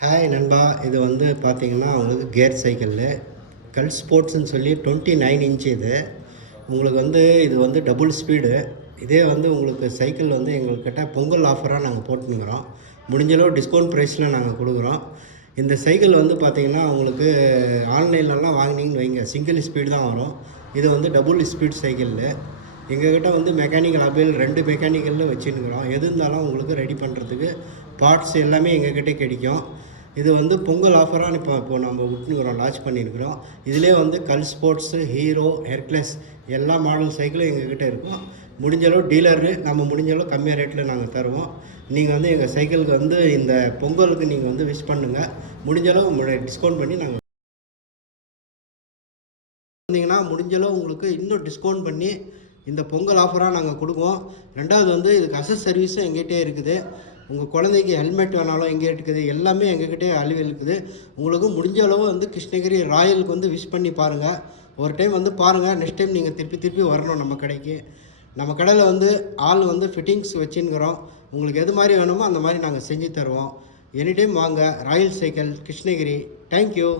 Hi நண்பா, இது வந்து பார்த்தீங்கன்னா உங்களுக்கு கியர் சைக்கிளு கல் ஸ்போர்ட்ஸ்னு சொல்லி 29 இன்ச் இது. உங்களுக்கு வந்து இது வந்து டபுள் ஸ்பீடு. இதே வந்து உங்களுக்கு சைக்கிள் வந்து எங்கள்கிட்ட பொங்கல் ஆஃபராக நாங்கள் போட்டுனுக்கிறோம். முடிஞ்சளவு டிஸ்கவுண்ட் ப்ரைஸில் நாங்கள் கொடுக்குறோம். இந்த சைக்கிள் வந்து பார்த்திங்கன்னா உங்களுக்கு ஆன்லைன்லலாம் வாங்கினீங்கன்னு வைங்க, சிங்கிள் ஸ்பீடு தான் வரும். இது வந்து டபுள் ஸ்பீட் சைக்கிளு. எங்கள்கிட்ட வந்து மெக்கானிக்கல் அவைல் 2 மெக்கானிக்கலில் வச்சுருக்கிறோம். எது இருந்தாலும் உங்களுக்கு ரெடி பண்ணுறதுக்கு பார்ட்ஸ் எல்லாமே எங்கள்கிட்ட கிடைக்கும். இது வந்து பொங்கல் ஆஃபராக இப்போ நம்ம விட்டுனுக்குறோம், லான்ச் பண்ணியிருக்கிறோம். இதிலே வந்து கல் ஸ்போர்ட்ஸு, ஹீரோ, ஹெர்க்லஸ் எல்லா மாடல் சைக்கிளும் எங்கள்கிட்ட இருக்கும். முடிஞ்சளவு டீலரு நம்ம முடிஞ்சளவு கம்மியாக ரேட்டில் நாங்கள் தருவோம். நீங்கள் வந்து எங்கள் சைக்கிளுக்கு வந்து இந்த பொங்கலுக்கு நீங்கள் வந்து விஷ் பண்ணுங்கள். முடிஞ்சளவு டிஸ்கவுண்ட் பண்ணி நாங்கள் வந்தீங்கன்னா முடிஞ்சளவு உங்களுக்கு இன்னும் டிஸ்கவுண்ட் பண்ணி இந்த பொங்கல் ஆஃபராக நாங்கள் கொடுப்போம். ரெண்டாவது வந்து இதுக்கு அசஸ் சர்வீஸும் எங்கள்கிட்டே இருக்குது. உங்கள் குழந்தைக்கு ஹெல்மெட் வேணாலும் எங்கே இருக்குது, எல்லாமே எங்ககிட்டே அழிவு இருக்குது. உங்களுக்கு முடிஞ்ச அளவு வந்து கிருஷ்ணகிரி ராயலுக்கு வந்து விஷ் பண்ணி பாருங்கள். ஒரு டைம் வந்து பாருங்கள், நெக்ஸ்ட் டைம் நீங்கள் திருப்பி வரணும் நம்ம கடைக்கு. நம்ம கடையில் வந்து ஆள் வந்து ஃபிட்டிங்ஸ் வச்சுன்னுக்கிறோம். உங்களுக்கு எது மாதிரி வேணுமோ அந்த மாதிரி நாங்கள் செஞ்சு தருவோம். எனி டைம் வாங்க. Royal cycle Krishnagiri. தேங்க்யூ.